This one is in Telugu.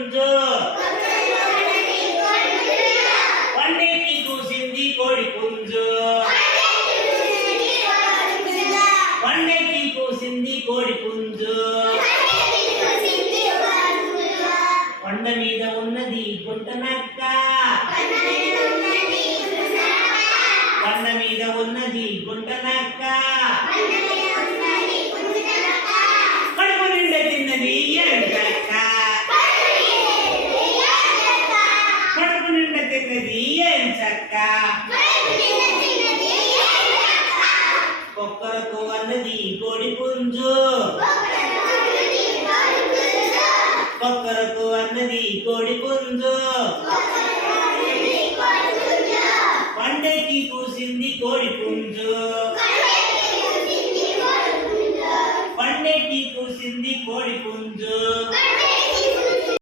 పుంజు పండెక్కి కూసింది కోడి పుంజు పండెక్కి కూసింది కోడి పుంజు కొండ మీద ఉన్నది గుంటనక్క కొండ మీద ఉన్నది గుంటనక్క కడుపు నిండా తిన్నది ఎంచక్క కడుపు నిండా తిన్నది ఎంచక్క కుక్కరకు అన్నది కోడి పుంజు కుక్కరకు అన్నది కోడి పుంజు పండెక్కి కూసింది కోడి పుంజు